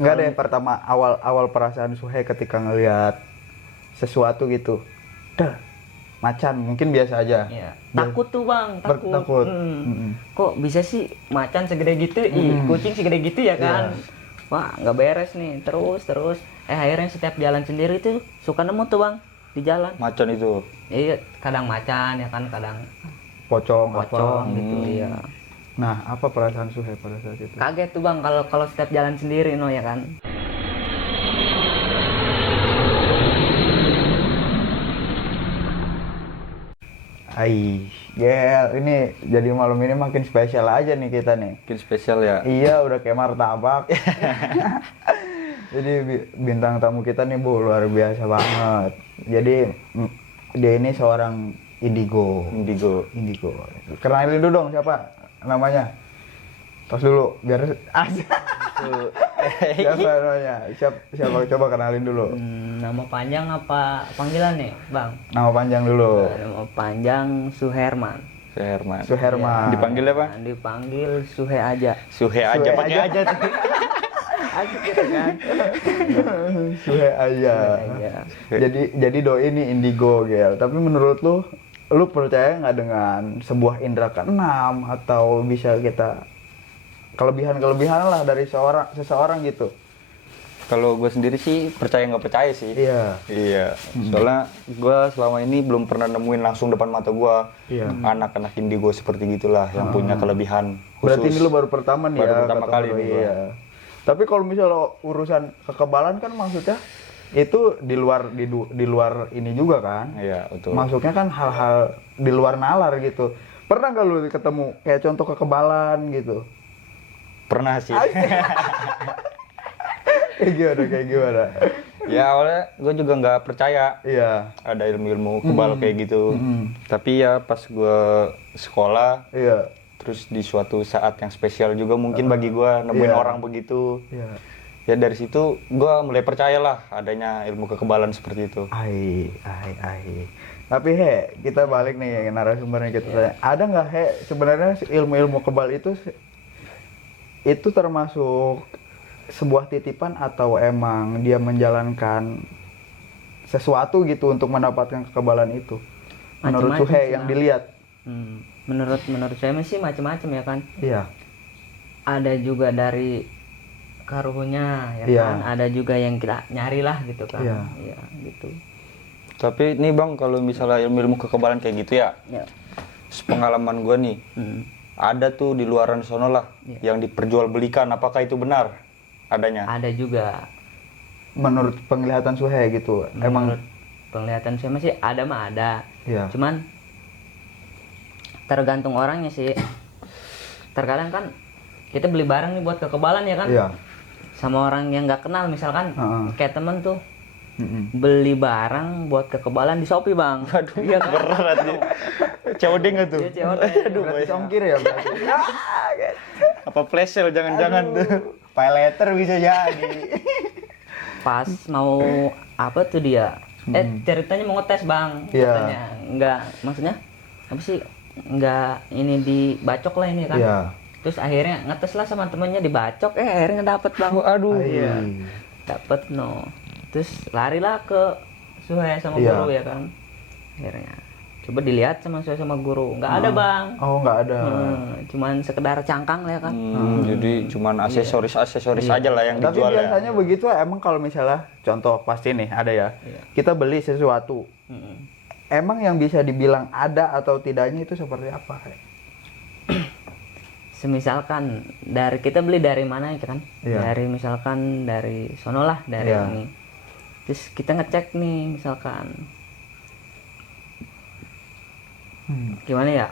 Enggak deh, pertama awal perasaan Suhe ketika ngelihat sesuatu gitu. Dah, macan mungkin biasa aja. Ya, takut tuh bang, takut. Takut. Kok bisa sih macan segede gitu, kucing segede gitu ya kan? Wah nggak beres nih, terus. Akhirnya setiap jalan sendiri tuh suka nemu tuh bang di jalan. Macan itu. Iya, kadang macan ya kan, kadang Pocong pocong apa. gitu ya. Nah, apa perasaan Suhe pada saat itu? Kaget tuh bang kalau setiap jalan sendiri no ya kan. Gel, ini jadi malam ini makin spesial aja nih kita nih. Mungkin spesial ya. Iya, udah kayak martabak. Jadi bintang tamu kita nih Bu, luar biasa banget. Jadi dia ini seorang indigo. Kenalin dulu dong siapa namanya. Tos dulu biar siapa namanya? Siapa coba kenalin dulu. Nama panjang apa panggilan nih bang? Nama panjang dulu. Nama panjang Suherman. Suherman. Dipanggil apa? Dipanggil Suhe aja. Suhe aja pakai aja tuh. Asik gitu kan. Suhe aja. Jadi doi ini indigo, Gel. Tapi menurut lu percaya nggak dengan sebuah indera keenam atau bisa kita kelebihan lah dari seseorang gitu? Kalau gue sendiri sih percaya nggak percaya sih. Iya. Soalnya gue selama ini belum pernah nemuin langsung depan mata gue anak-anak indigo seperti gitulah yang punya kelebihan khusus. Berarti ini lu baru pertama nih baru ya? pertama kali nih gua. Iya. Tapi kalau misalnya urusan kekebalan kan maksudnya itu di luar ini juga kan? Iya, betul. Masuknya kan hal-hal di luar nalar gitu. Pernah nggak lu ketemu kayak contoh kekebalan gitu? Pernah sih. Kayak gimana? Ya awalnya gue juga nggak percaya. Iya. Ada ilmu kebal kayak gitu. Tapi ya pas gue sekolah, terus di suatu saat yang spesial juga mungkin bagi gue nemuin orang begitu. Ya dari situ gue mulai percayalah adanya ilmu kekebalan seperti itu. Tapi kita balik nih narasumbernya kita tanya. Ada nggak sebenarnya ilmu kebal itu termasuk sebuah titipan atau emang dia menjalankan sesuatu gitu untuk mendapatkan kekebalan itu? Menurut Suhe yang dilihat? Menurut saya sih macam-macam ya kan. Iya. Ada juga dari karuhnya ya kan. Ada juga yang kita nyari lah gitu kan. Iya gitu. Tapi nih bang, kalau misalnya ilmu kekebalan kayak gitu ya. Pengalaman gue nih. Ada tuh di luaran sono lah yang diperjualbelikan. Apakah itu benar? Adanya? Ada juga. Menurut penglihatan Suhe gitu, menurut penglihatan saya masih ada mah ada. Cuman tergantung orangnya sih. Terkadang kan kita beli barang nih buat kekebalan ya kan. Sama orang yang nggak kenal misalkan kayak temen tuh beli barang buat kekebalan di Shopee bang. Aduh, iya kan? Berat nih. COD nggak tuh? Iya COD. Aduh, berarti ongkir ya berarti. Apa flash sale jangan-jangan tuh? Pay letter bisa jadi. Pas mau apa tuh dia? Ceritanya mau ngetes bang. Katanya nggak, maksudnya apa sih? Nggak ini dibacok lah ini kan. Terus akhirnya ngetes lah sama temennya, dibacok. Akhirnya dapet bang. Aduh. Dapet no. Terus larilah ke Suhe sama guru ya kan. Akhirnya coba dilihat sama Suhe sama guru, nggak ada bang. Oh nggak ada. Cuman sekedar cangkang lah ya kan. Jadi cuman aksesoris aja lah yang Tapi dijual. Tapi biasanya begitu emang kalau misalnya contoh pasti nih ada ya. Kita beli sesuatu. Emang yang bisa dibilang ada atau tidaknya itu seperti apa? Semisalkan kita beli dari mana ya kan? Dari misalkan dari sono lah, dari ini. Terus kita ngecek nih misalkan gimana ya,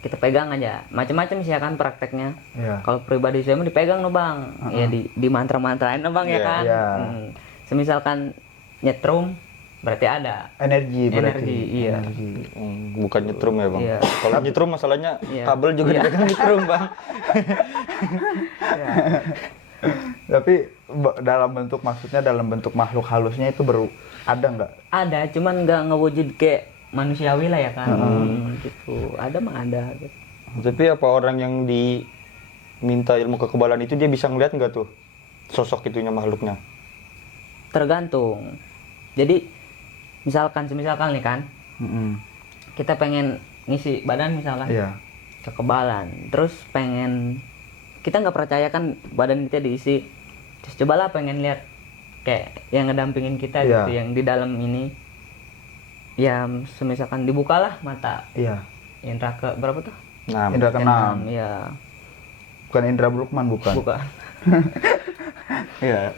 kita pegang aja macam-macam sih ya kan prakteknya. Kalau pribadi saya mah dipegang no bang, ya di mantra-mantrain no bang ya kan. Semisalkan nyetrum berarti ada energi. Iya. Bukan nyetrum ya bang. Kalau nyetrum masalahnya kabel juga dipegang nyetrum bang. Tapi dalam bentuk makhluk halusnya itu ada nggak? Ada, cuman nggak ngewujud kayak manusiawi lah ya kan. Gitu. Ada mah ada. Gitu. Tapi apa orang yang diminta ilmu kekebalan itu dia bisa ngeliat nggak tuh? sosok itunya makhluknya? Tergantung. Jadi misalkan nih kan, kita pengen ngisi badan misalkan, kekebalan, terus pengen, kita nggak percaya kan badan kita diisi, terus cobalah pengen lihat kayak yang ngedampingin kita gitu, yang di dalam ini, ya semisalkan dibukalah mata, indra ke berapa tuh? Indra keenam. Ya. Bukan Indra Bruggman, bukan. Ya.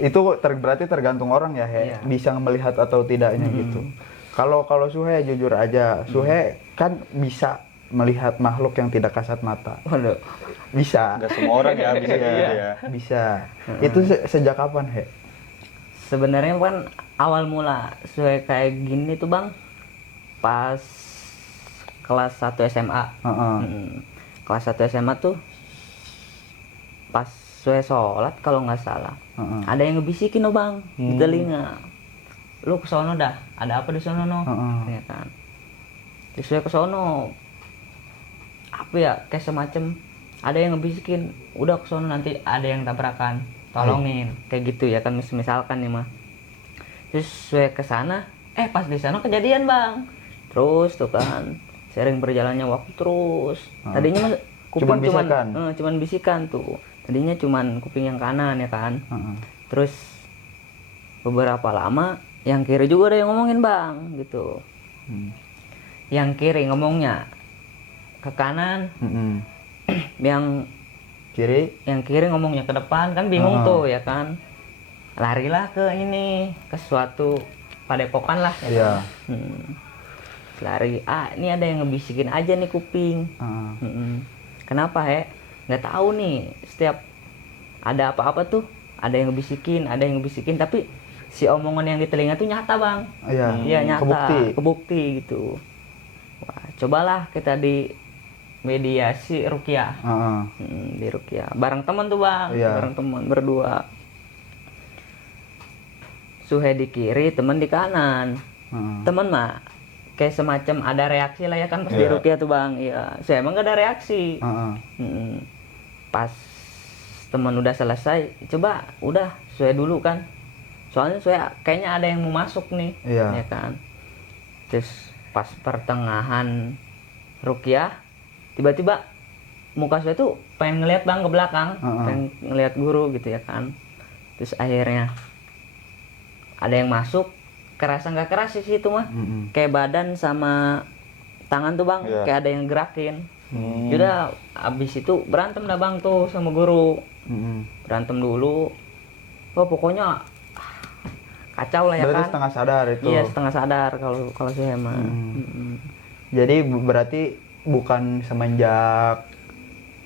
Itu berarti tergantung orang ya, bisa melihat atau tidaknya gitu. Kalau Suhe jujur aja, Suhe kan bisa melihat makhluk yang tidak kasat mata. Waduh. Bisa. Nggak semua orang ya bisa gitu ya. Bisa. Itu sejak kapan, He? Sebenarnya kan awal mula Suhe kayak gini tuh Bang, pas kelas 1 SMA. Kelas 1 SMA tuh pas Suhe sholat kalau nggak salah. Ada yang ngebisikin Bang di telinga. Lu kesono dah, ada apa di sono no? Ya kan. Terus Suhe kesono, apa ya, kayak semacam ada yang ngebisikin, udah kesono nanti ada yang tabrakan, tolongin, kayak gitu ya kan, misalkan nih mah. Terus Suhe kesana, pas di sana kejadian Bang. Terus tuh kan, sering berjalannya waktu terus. Tadinya mah kuping cuman bisikan tuh. Tadinya cuman kuping yang kanan ya kan. Terus beberapa lama yang kiri juga ada yang ngomongin Bang gitu. Yang kiri ngomongnya ke kanan, yang kiri ngomongnya ke depan, kan bingung tuh ya kan. Larilah ke ini, ke suatu padepokan lah ya kan. Lari, ini ada yang ngebisikin aja nih kuping. Kenapa nggak tahu nih, setiap ada apa-apa tuh ada yang ngebisikin, tapi si omongan yang di telinga tuh nyata Bang. Iya nyata, kebukti gitu. Wah, cobalah kita di mediasi ruqyah. Di ruqyah bareng teman tuh Bang, bareng teman berdua. Suhe di kiri, teman di kanan. Teman mah kayak semacam ada reaksi lah ya kan pas di ruqyah tuh Bang. Iya, saya emang gak ada reaksi. Pas teman udah selesai, coba udah Suhe dulu kan. Soalnya Suhe kayaknya ada yang mau masuk nih, ya kan. Terus pas pertengahan ruqyah, tiba-tiba muka Suhe tuh pengen ngeliat Bang ke belakang, pengen ngeliat guru gitu ya kan. Terus akhirnya ada yang masuk, kerasa nggak keras sih itu mah, kayak badan sama tangan tuh Bang, kayak ada yang gerakin. Udah abis itu berantem dah Bang tuh sama guru, berantem dulu. Pokoknya kacau lah ya berarti kan. Setengah sadar itu. Iya setengah sadar kalau Suhe mah. Jadi berarti bukan semenjak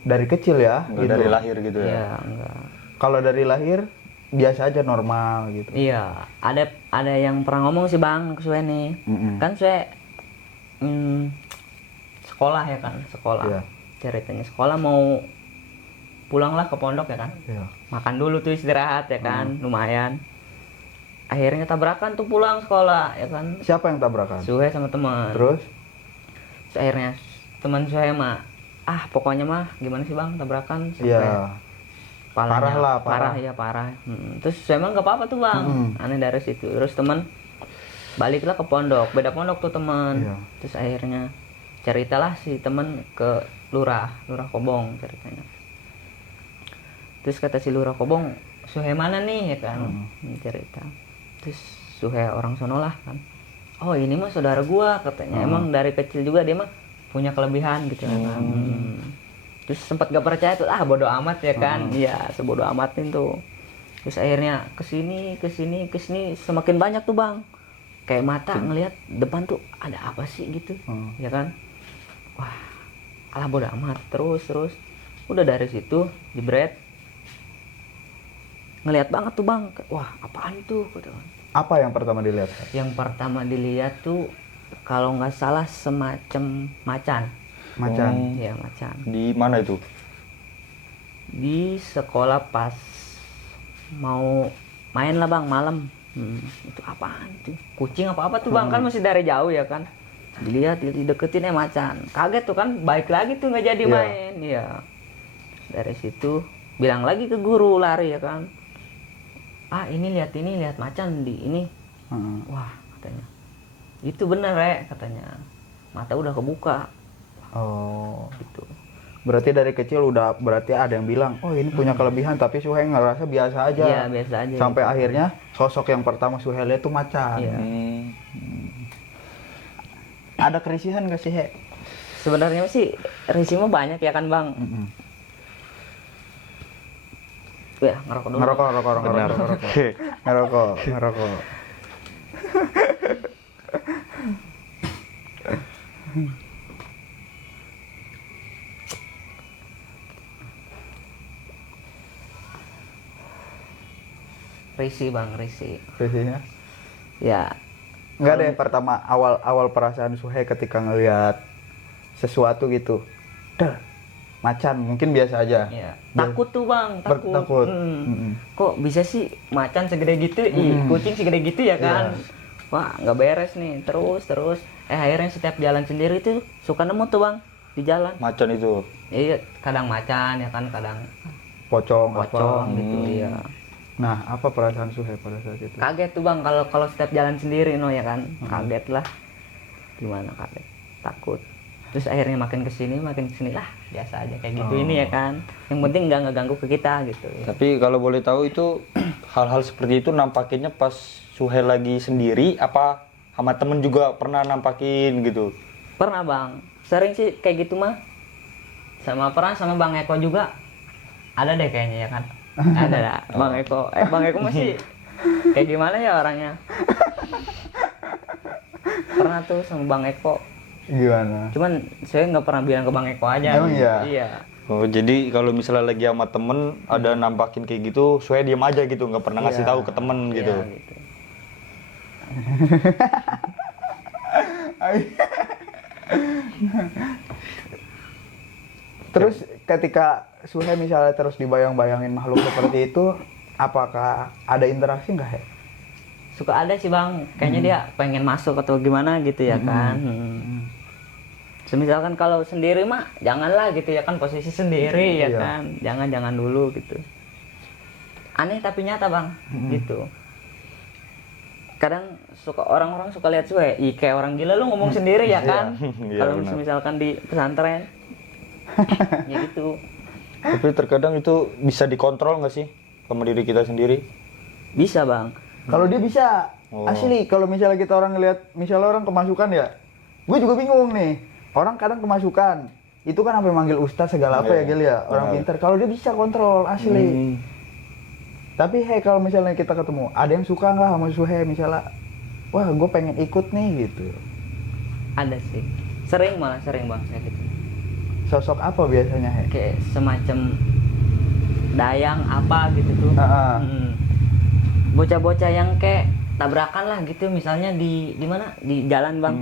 dari kecil ya? Gitu. Dari lahir gitu ya? Iya enggak. Kalau dari lahir biasa aja normal gitu. Iya, ada yang pernah ngomong sih Bang ke Suhe nih. Kan Suhe sekolah ya kan, sekolah. Ceritanya sekolah mau pulanglah ke pondok ya kan. Makan dulu tuh istirahat ya kan, lumayan. Akhirnya tabrakan tuh pulang sekolah ya kan. Siapa yang tabrakan? Suhe sama teman. Terus akhirnya teman Suhe mah, pokoknya mah gimana sih Bang, tabrakan sampai palanya, parah. Terus Suhe emang gak apa-apa tuh Bang. Aneh dari situ. Terus teman baliklah ke pondok, beda pondok tuh teman. Terus akhirnya ceritalah si teman ke lurah Kobong ceritanya. Terus kata si lurah Kobong, Suhe mana nih ya kan, cerita. Terus Suhe orang sono lah kan, oh ini mah saudara gua katanya. Emang dari kecil juga dia mah punya kelebihan gitu kan. Terus sempat gak percaya tuh, bodo amat ya kan. Iya sebodo amatin tuh. Terus akhirnya kesini semakin banyak tuh Bang, kayak mata ngelihat depan tuh ada apa sih gitu. Ya kan, wah alah bodo amat. Terus udah dari situ jebret ngelihat banget tuh Bang, wah apaan tuh gitu. Apa yang pertama dilihat? Yang pertama dilihat tuh kalau nggak salah semacam macan. Ya macan. Di mana itu? Di sekolah pas mau main lah Bang malam. Itu apaan tuh? Kucing apa tuh Bang, kan masih dari jauh ya kan. Dilihat dideketin macan. Kaget tuh kan, balik lagi tuh nggak jadi main. Iya. Dari situ bilang lagi ke guru, lari ya kan, ini lihat macan di ini. Wah katanya, itu bener katanya, mata udah kebuka. Oh gitu. Berarti dari kecil udah berarti ada yang bilang, oh ini punya kelebihan, tapi Suhe ngerasa biasa aja. Iya biasa aja. Sampai gitu. Akhirnya sosok yang pertama Suhe lihat itu macan. Iya. Ada kerisihan gak sih He? Sebenarnya sih risih mah banyak ya kan Bang. Ya ngerokok dulu. Ngerokok. Risih Bang, risih. Risihnya? Ya. Enggak ada yang pertama awal perasaan Suhe ketika ngelihat sesuatu gitu. Dah, macan mungkin biasa aja. Ya. Takut tuh Bang, takut. Kok bisa sih macan segede gitu, kucing segede gitu ya kan? Wah nggak beres nih, terus. Akhirnya setiap jalan sendiri tuh suka nemu tuh Bang di jalan. Macan itu? Iya, kadang macan ya kan, kadang pocong gitu ya. Nah, apa perasaan Suhe pada saat itu? Kaget tuh Bang, kalau setiap jalan sendiri ya kan, kaget lah. Gimana kaget, takut. Terus akhirnya makin kesini lah, biasa aja kayak gitu ini ya kan. Yang penting nggak ngeganggu ke kita gitu. Tapi kalau boleh tahu itu hal-hal seperti itu nampakinnya pas Suhe lagi sendiri apa sama temen juga pernah nampakin gitu? Pernah Bang, sering sih kayak gitu mah. Sama Bang Eko juga. Ada deh kayaknya ya kan. Ada lah, Bang Eko. Bang Eko masih kayak gimana ya orangnya? Pernah tuh sama Bang Eko. Gimana? Cuman saya nggak pernah bilang ke Bang Eko aja. Emang iya? Iya. Oh, jadi kalau misalnya lagi sama temen ada nampakin kayak gitu, Suhe diam aja gitu, nggak pernah ngasih tahu ke temen gitu. Iya, gitu. Terus ketika Suhe misalnya terus dibayang-bayangin makhluk seperti itu, apakah ada interaksi nggak ya? Suka ada sih Bang, kayaknya dia pengen masuk atau gimana gitu ya kan. Semisalkan kalau sendiri mah janganlah gitu ya kan, posisi sendiri ya kan, jangan dulu gitu. Aneh tapi nyata Bang, gitu. Kadang orang-orang suka lihat Suhe, kayak orang gila lu ngomong sendiri ya kan. Kalau misalkan di pesantren, ya gitu. Tapi terkadang itu bisa dikontrol nggak sih sama diri kita sendiri? Bisa Bang. Kalau dia bisa, asli. Kalau misalnya kita orang ngelihat, misalnya orang kemasukan ya, gue juga bingung nih. Orang kadang kemasukan, itu kan sampai manggil ustaz segala apa ya Gil ya, orang pintar. Kalau dia bisa kontrol, asli. Tapi kalau misalnya kita ketemu, ada yang suka nggak sama Suhe misalnya, wah gue pengen ikut nih gitu. Ada sih, sering Bang kayak gitu. Sosok apa biasanya Kayak semacam dayang apa gitu tuh. Bocah-bocah yang kayak tabrakan lah gitu, misalnya di mana di jalan Bang,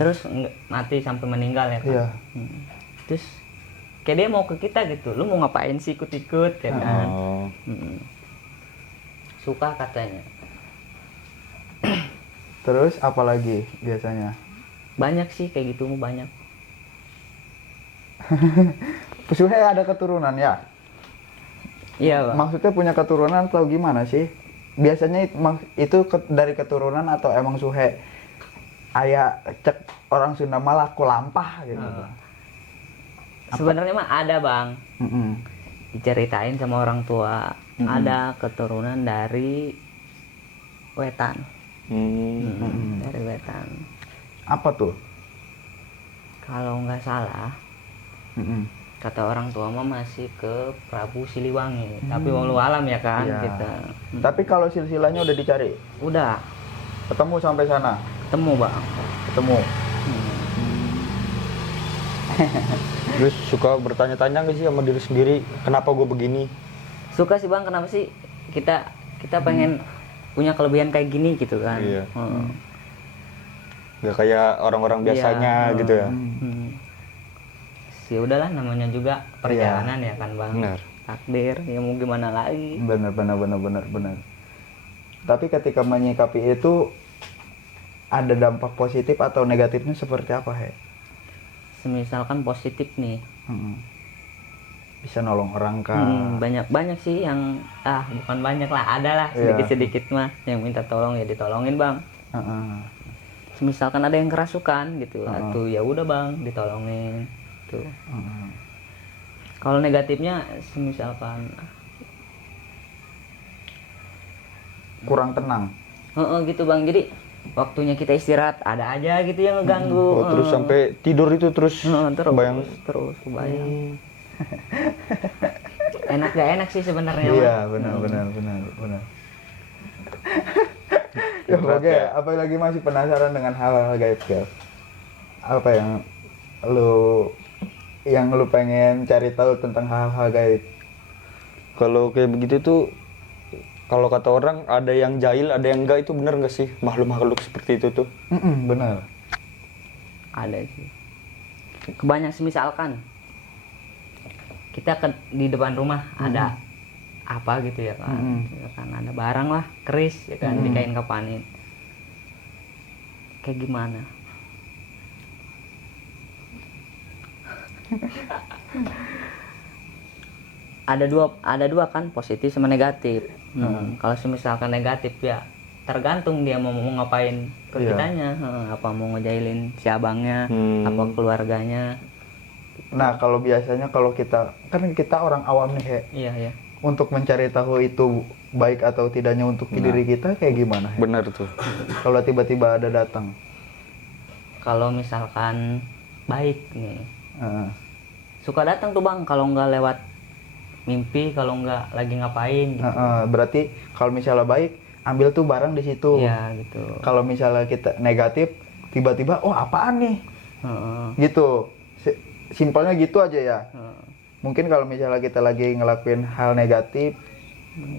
terus mati sampai meninggal ya kan. Terus kayak dia mau ke kita gitu, lu mau ngapain sih ikut-ikut ya kan. Suka katanya. Terus apa lagi biasanya? Banyak sih kayak gitu, banyak. Suhe ada keturunan ya? Iya Bang. Maksudnya punya keturunan atau gimana sih? Biasanya itu dari keturunan atau emang Suhe ayah cek orang Sunda malah kulampah gitu. Sebenarnya mah ada Bang. Diceritain sama orang tua, ada keturunan dari Wetan. Dari Wetan. Apa tuh? Kalau nggak salah, kata orang tua mah masih ke Prabu Siliwangi. Tapi walau alam ya kan kita. Tapi kalau silsilahnya udah dicari? Udah. Ketemu sampai sana? Ketemu Bang. Ketemu. Terus suka bertanya-tanya nggak sih sama diri sendiri, kenapa gue begini? Suka sih Bang, kenapa sih kita pengen punya kelebihan kayak gini gitu kan. Iya. Gak kayak orang-orang biasanya gitu ya. Ya udahlah, namanya juga perjalanan ya kan Bang. Benar. Takdir, ya mau gimana lagi. Benar. Tapi ketika menyikapi itu ada dampak positif atau negatifnya seperti apa Semisalkan positif nih, bisa nolong orang kah? Banyak sih yang bukan banyak lah, ada lah sedikit mah yang minta tolong ya ditolongin bang. Misalkan ada yang kerasukan gitu, tuh ya udah bang ditolongin tuh. Kalau negatifnya misalkan kurang tenang. Gitu bang, jadi waktunya kita istirahat ada aja gitu yang ngeganggu. Terus sampai tidur itu terus kebayang. Enak gak enak sih sebenarnya. Iya benar. Ya, oke, apalagi masih penasaran dengan hal-hal gaib, Gal? Apa yang lu pengen cari tahu tentang hal-hal gaib? Kalau kayak begitu tuh, kalau kata orang ada yang jahil, ada yang enggak, itu benar nggak sih makhluk-makhluk seperti itu tuh? Benar. Ada sih. Kebanyakan misalkan kita di depan rumah ada apa gitu ya kan, kan ada barang lah keris ya kan, dikain kapanin, kayak gimana? ada dua kan, positif sama negatif. Kalau misalkan negatif ya tergantung dia mau ngapain ke kitanya, apa mau ngejailin si abangnya, apa keluarganya. Nah kalau biasanya kalau kita orang awam nih Iya. Untuk mencari tahu itu baik atau tidaknya untuk diri kita kayak gimana? Benar tuh. Kalau tiba-tiba ada datang. Kalau misalkan baik nih, suka datang tuh bang. Kalau nggak lewat mimpi, kalau nggak lagi ngapain. Gitu. Berarti kalau misalnya baik, ambil tuh barang di situ. Iya gitu. Kalau misalnya kita negatif, tiba-tiba, oh apaan nih? Gitu. Simpelnya gitu aja ya. Mungkin kalau misalnya kita lagi ngelakuin hal negatif,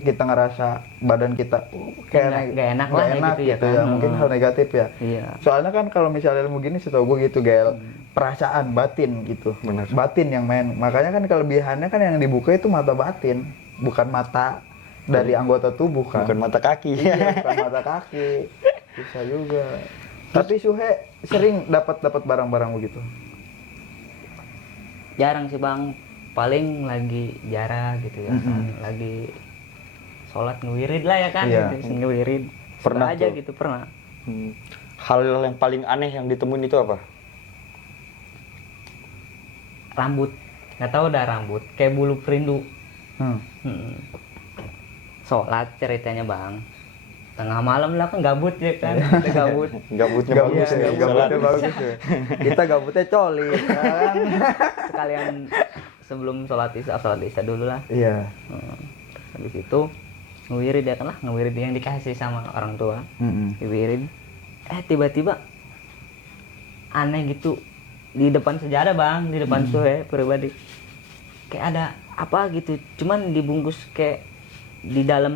kita ngerasa badan kita kayak nggak enak gitu ya. Mungkin hal negatif ya. Iya. Soalnya kan kalau misalnya ilmu gini setahu gue gitu, Gel, perasaan batin gitu. Benar. Batin yang main. Makanya kan kelebihannya kan yang dibuka itu mata batin, bukan mata dari anggota tubuh kan. Bukan mata kaki. Iya, bukan mata kaki. Bisa juga. Tapi Suhe sering dapat barang-barang begitu. Jarang sih bang, paling lagi jarang gitu ya, lagi sholat ngewirid lah ya kan, ngewirid. Pernah aja tuh. gitu pernah. Hal yang paling aneh yang ditemuin itu apa? Rambut, nggak tahu dah rambut, kayak bulu perindu. Sholat ceritanya bang, tengah malam lah kan gabut ya kan, kita gabut. Gabutnya bagus nih. Gabutnya bagus ya. Kita gabutnya coli kan. Sekalian sebelum sholat isya dulu lah. Iya. Habis itu ngewirid ya kan lah, ngewirid yang dikasih sama orang tua. Ngewirid. Tiba-tiba aneh gitu di depan sejadah bang, di depan Suhe pribadi. Kayak ada apa gitu, cuman dibungkus kayak di dalam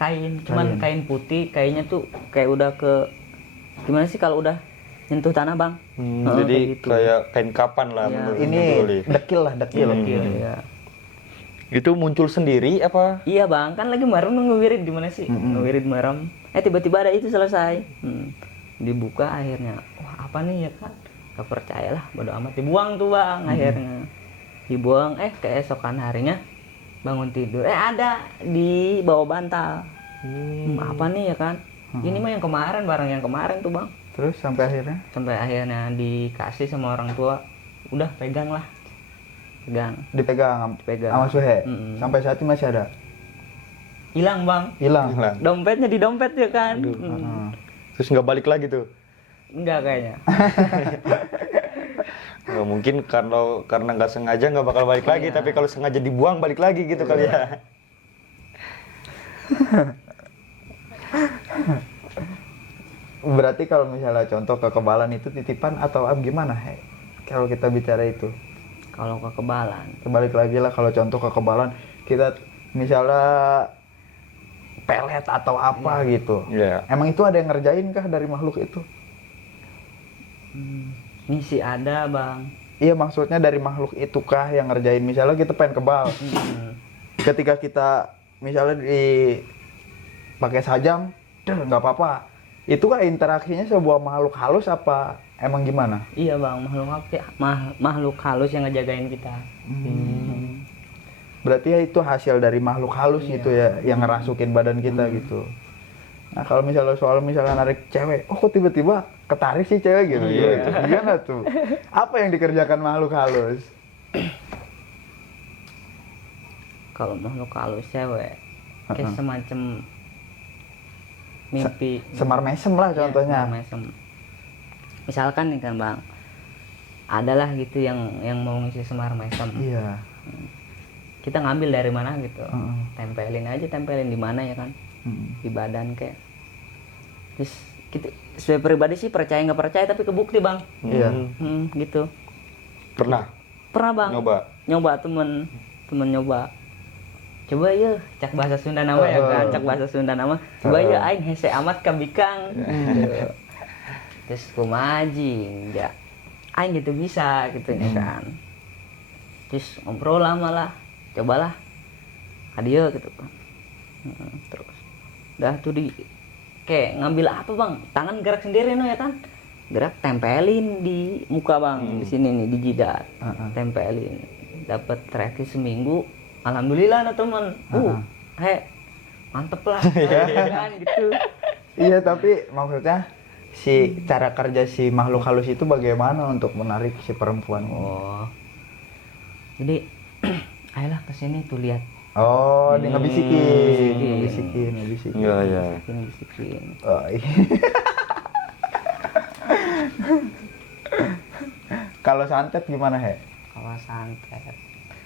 kain, kain putih, kayaknya tuh kayak udah ke gimana sih kalau udah nyentuh tanah bang. Jadi gitu. kayak kain kapan lah. Ini dekil. Ya. Itu muncul sendiri apa? Iya bang, kan lagi merem ngewirid gimana sih, ngewirid merem. Tiba-tiba ada itu selesai. Dibuka akhirnya, wah apa nih ya kan? Gak percaya lah, bodo amat, dibuang tuh bang. Akhirnya dibuang, keesokan harinya bangun tidur, ada di bawah bantal. Apa nih ya kan? Ini mah yang kemarin, barang yang kemarin tuh bang. Terus sampai akhirnya dikasih sama orang tua, udah pegang lah. Dipegang Dipegang sama Suhe. Sampai saat ini masih ada. Hilang bang. Hilang. Dompetnya di dompet ya kan. Terus nggak balik lagi tuh? Enggak kayaknya. Mungkin karena nggak sengaja nggak bakal balik lagi, tapi kalau sengaja dibuang balik lagi gitu kali ya. Berarti kalau misalnya contoh kekebalan itu titipan atau gimana? Kalau kita bicara itu. Kalau kekebalan. Balik lagi lah kalau contoh kekebalan kita misalnya pelet atau apa gitu. Emang itu ada yang ngerjain kah dari makhluk itu? Ini sih ada bang. Iya maksudnya dari makhluk itu kah yang ngerjain? Misalnya kita pengen kebal. Ketika kita misalnya pakai sajam, nggak apa-apa. Itu kan interaksinya sebuah makhluk halus apa emang gimana? Iya bang, makhluk halus yang ngejagain kita. Berarti ya itu hasil dari makhluk halus gitu ya, yang ngerasukin badan kita gitu. Nah kalau misalnya narik cewek, oh kok tiba-tiba ketarik sih cewek gitu. Gimana tuh? Apa yang dikerjakan makhluk halus? Kalau makhluk halus cewek, kayak semacam mimpi. Semar mesem lah contohnya. Semar mesem. Misalkan nih kan bang, adalah gitu yang mau ngisi semar mesem. Iya. Kita ngambil dari mana gitu, tempelin di mana ya kan, di badan kayak. Terus kita sebagai pribadi sih percaya nggak percaya tapi kebukti bang. Iya. Gitu. Pernah Bang. Nyoba temen nyoba. Coba ya cak bahasa Sunda nama ya kan, cak bahasa Sunda nama. Coba ya aing hese amat kabikang. Terus kumajing ya. Aing gitu bisa gitu ya kan. Terus ngobrol lama lah. Cobalah hadiah gitu terus udah tuh di kayak ngambil apa bang, tangan gerak sendiri no ya kan, gerak tempelin di muka bang, di sini nih di jidat, tempelin, dapat reaksi seminggu, alhamdulillah no teman, mantep lah kan gitu. Iya tapi maksudnya si cara kerja si makhluk halus itu bagaimana untuk menarik si perempuan? Oh jadi ayolah kesini tuh lihat. Oh, dia ngebisikin. Iya. Ngebisikin. Oh, iya. Kalau santet gimana, He?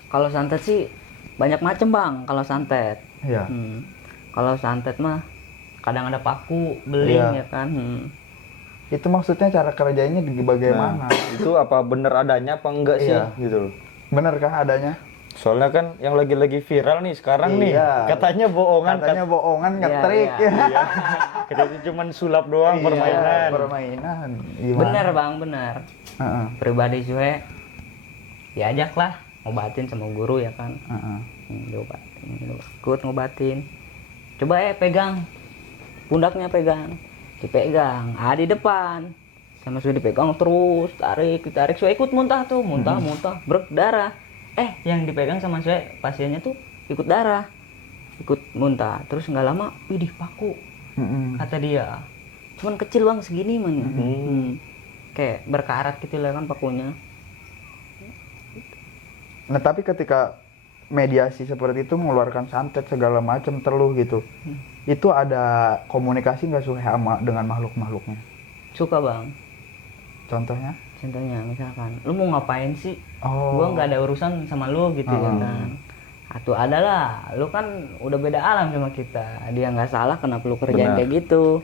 Kalau santet sih banyak macam, Bang, kalau santet. Iya. Kalau santet mah kadang ada paku, beling ya kan. Itu maksudnya cara kerjanya bagaimana? Itu apa bener adanya apa enggak sih gitu loh. Benerkah adanya? Soalnya kan yang lagi-lagi viral nih sekarang nih, katanya bohongan, ngetrik. Iya. Katanya cuma sulap doang, permainan. Gimana? Bener bang, bener. Pribadi juga diajaklah ngobatin sama guru ya kan. Ikut ngobatin. Coba pegang pundaknya, dipegang, di depan. Sama sudah dipegang terus, tarik, saya ikut muntah, berdarah. Yang dipegang sama saya pasiennya tuh ikut darah, ikut muntah. Terus nggak lama, widih paku, kata dia. Cuman kecil bang, segini man. Kayak berkarat gitu lah kan pakunya. Nah tapi ketika mediasi seperti itu mengeluarkan santet segala macam teluh gitu, itu ada komunikasi nggak sama dengan makhluk-makhluknya? Suka bang. Contohnya misalkan lu mau ngapain sih, gua nggak ada urusan sama lu gitu ya kan. Atau adalah lu kan udah beda alam sama kita, dia nggak salah kenapa lu kerjain kayak gitu.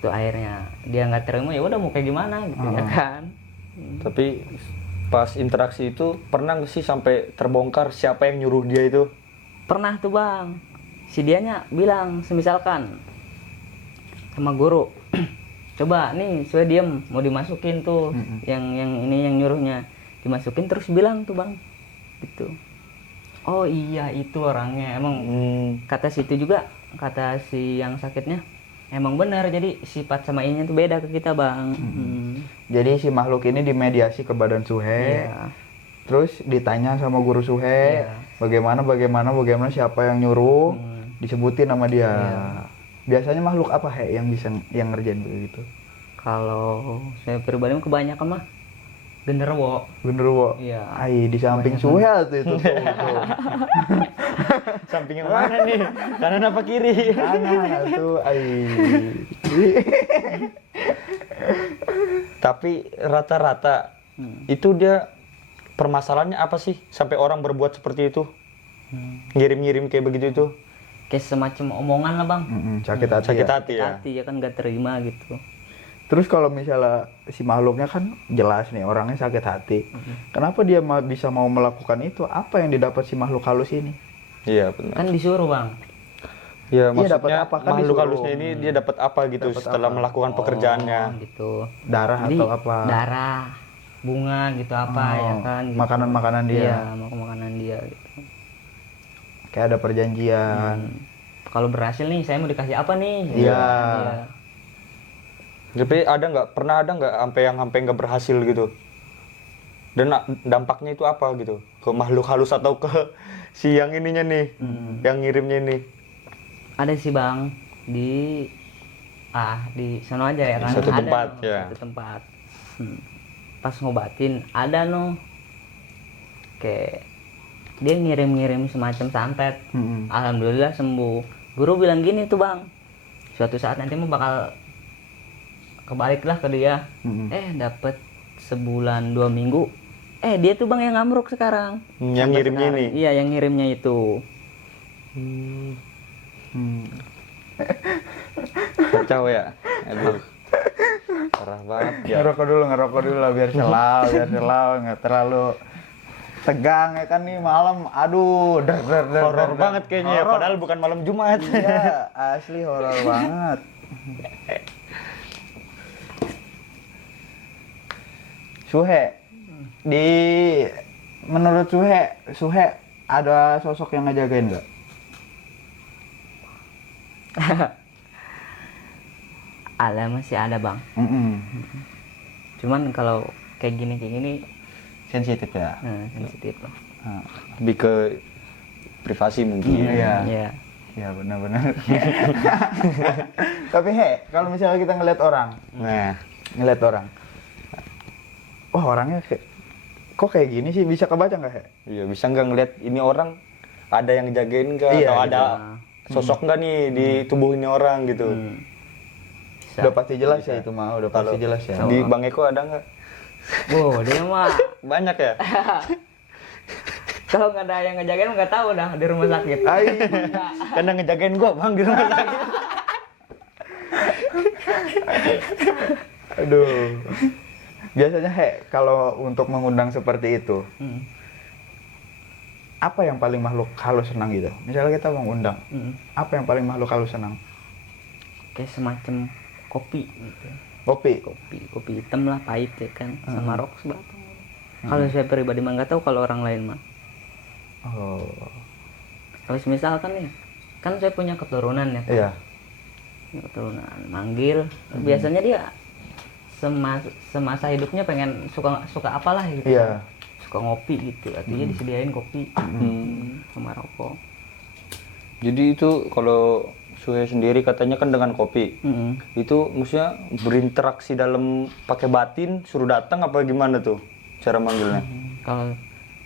Itu akhirnya dia nggak terima, ya udah mau kayak gimana gitu ya kan. Tapi pas interaksi itu pernah nggak sih sampai terbongkar siapa yang nyuruh dia itu? Pernah tuh bang, si dianya bilang semisalkan sama guru, coba nih saya diem mau dimasukin tuh, yang ini yang nyuruhnya dimasukin, terus bilang tuh bang gitu, oh iya itu orangnya emang. Kata si itu juga, kata si yang sakitnya emang benar, jadi sifat sama ininya tuh beda ke kita bang. Jadi si makhluk ini dimediasi ke badan Suhe, terus ditanya sama guru Suhe, bagaimana siapa yang nyuruh, disebutin nama dia. Biasanya makhluk apa yang bisa yang ngerjain begitu? Kalau saya pribadi kebanyakan mah genderuwo. Iya. Di samping Suhe tuh itu. Samping yang mana nih? Kanan apa kiri? Kanan tuh. Tapi rata-rata itu dia permasalahannya apa sih sampai orang berbuat seperti itu? Ngirim-ngirim kayak begitu itu? Kayak semacam omongan lah bang. Sakit hati ya kan gak terima gitu. Terus kalau misalnya si makhluknya kan jelas nih orangnya sakit hati, kenapa dia bisa mau melakukan itu? Apa yang didapat si makhluk halus ini? Iya benar. Kan disuruh bang. Ya maksudnya makhluk halusnya ini dia dapat apa gitu setelah melakukan pekerjaannya? Gitu. Darah jadi, atau apa? Darah, bunga gitu apa ya kan? Gitu. Makanan dia. Iya, makanan dia gitu. Kayak ada perjanjian. Kalau berhasil nih, saya mau dikasih apa nih? Iya. Tapi pernah ada nggak sampai nggak berhasil gitu? Dan dampaknya itu apa gitu? Ke makhluk halus atau ke si yang ininya nih, yang ngirimnya ini? Ada sih bang, di sana aja ya kan. Satu Ada tempat, no, ya. satu tempat. Pas ngobatin ada kayak dia ngirim semacam santet. Alhamdulillah sembuh. Guru bilang gini tuh bang, suatu saat nanti mau bakal kebaliklah ke dia. Dapat sebulan 2 minggu, dia tuh bang yang ngamruk sekarang. Yang ngirimnya ini? Iya, yang ngirimnya itu. Kacau ya. Aduh. Parah banget ya. Ngerokok dulu lah biar selau, nggak terlalu tegang ya kan nih malam. Aduh, Horor banget kayaknya ya, padahal bukan malam Jumat. Iya, asli horor banget. Suhe, menurut Suhe ada sosok yang ngejagain nggak? Masih ada bang. Cuman kalau kayak gini Sensitif ya. Sensitif lah. Lebih ke privasi mungkin. Iya. Ya benar. Tapi kalau misalnya kita ngeliat orang, wah orangnya kok kayak gini sih, bisa kebaca nggak Iya, bisa nggak ngeliat ini orang ada yang jagain nggak, iya, atau gitu. ada sosok nggak nih di tubuh ini orang gitu. Udah pasti jelas ya itu mah, udah pasti jelas ya. Di Bang Eko ada nggak? Dia mah Banyak ya. kalau nggak ada yang ngejagain nggak tahu dah di rumah sakit. Karena ngejagain gua bang di rumah sakit. Aduh. Biasanya kalau untuk mengundang seperti itu, apa yang paling makhluk halus senang gitu? Misalnya kita mengundang, apa yang paling makhluk halus senang? Kayak semacam kopi gitu. Kopi hitam lah, pahit ya kan, sama rokok sebatang. Kalau saya pribadi mah nggak tahu kalau orang lain mah. Kalau misalkan nih, kan saya punya keturunan ya kan? Iya. Keturunan manggil, biasanya dia semasa hidupnya pengen suka apalah gitu. Iya. Suka ngopi gitu, artinya disediain kopi sama rokok. Jadi itu kalau Suhe sendiri katanya kan dengan kopi, itu maksudnya berinteraksi dalam pakai batin, suruh datang apa gimana tuh cara manggilnya? Kalau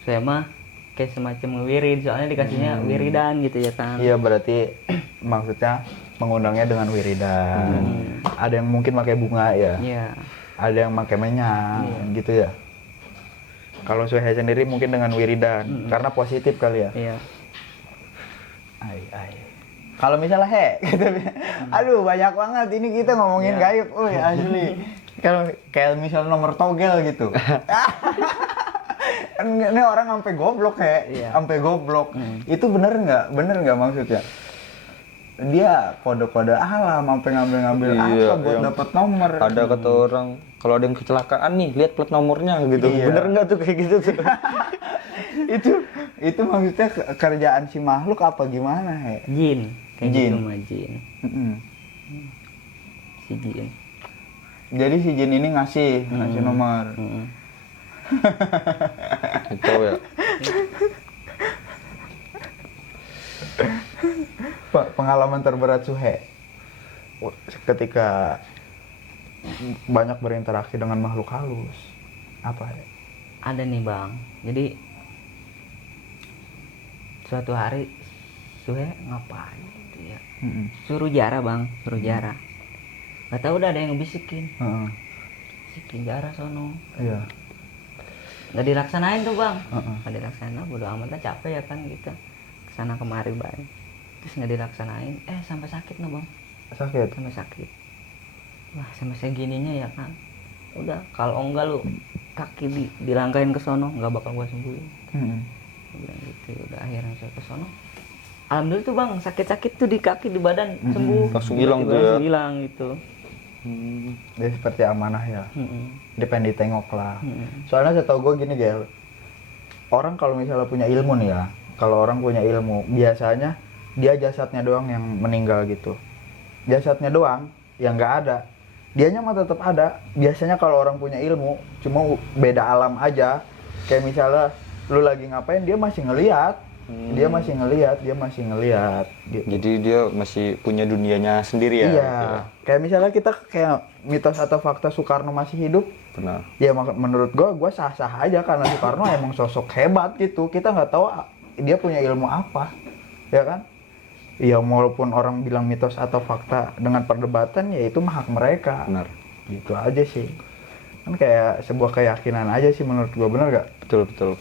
saya mah kayak semacam wirid, soalnya dikasihnya wiridan gitu ya kan. Iya, berarti maksudnya mengundangnya dengan wiridan. Ada yang mungkin pakai bunga ya. Iya. Ada yang pakai menyan gitu ya. Kalau Suhe sendiri mungkin dengan wiridan karena positif kali ya. Iya. Kalau misalnya gitu. Aduh, banyak banget ini kita ngomongin gaib. Asli. Kalau kayak misalnya nomor togel gitu. Ini orang sampai goblok sampai goblok. Itu bener nggak maksudnya? Dia kode-kode alam sampai ngambil apa buat dapat nomor. Ada kata orang kalau ada yang kecelakaan nih, lihat plat nomornya gitu. Bener nggak tuh kayak gitu tuh? itu maksudnya kerjaan si makhluk apa gimana Jin, kayak jin. gitu mah jin. Si jin. Jadi si jin ini ngasih nomor. Itu ya. Pengalaman terberat Suhe ketika banyak berinteraksi dengan makhluk halus apa Ada nih bang, jadi suatu hari Suhe ngapain gitu ya, suruh jara bang, nggak tahu udah ada yang bisikin jara sono. Iya. Nggak dilaksanain tuh bang, nggak dilaksanain, bodo amat lah, capek ya kan gitu, kesana kemari bang, terus nggak dilaksanain, sampai sakit no bang. Sampai sakit. Wah, sampai segininya ya kan, udah kalau enggak lu kaki dilangkain ke sono nggak bakal gua sembuhin. Bilang gitu. Udah akhirnya saya ke sono, alhamdulillah tuh bang, sakit-sakit tuh di kaki, di badan sembuh, langsung hilang tuh ya. langsung hilang gitu. Dia seperti amanah ya. Dia pengen ditengok lah. Soalnya setahu gue gini Gel, orang kalau misalnya punya ilmu nih ya, kalau orang punya ilmu biasanya dia jasadnya doang yang meninggal gitu, jasadnya doang yang nggak ada, dianya mah tetap ada. Biasanya kalau orang punya ilmu, cuma beda alam aja. Kayak misalnya lu lagi ngapain, dia masih ngelihat. Dia masih ngelihat. Gitu. Jadi dia masih punya dunianya sendiri ya. Iya. Gitu. Kayak misalnya kita kayak mitos atau fakta Soekarno masih hidup. Benar. Ya menurut gua sah-sah aja karena Soekarno emang sosok hebat gitu. Kita nggak tahu dia punya ilmu apa, ya kan? Ya walaupun orang bilang mitos atau fakta dengan perdebatan, ya itu hak mereka. Benar. Gitu aja sih. Kan kayak sebuah keyakinan aja sih menurut gua, benar gak? Betul.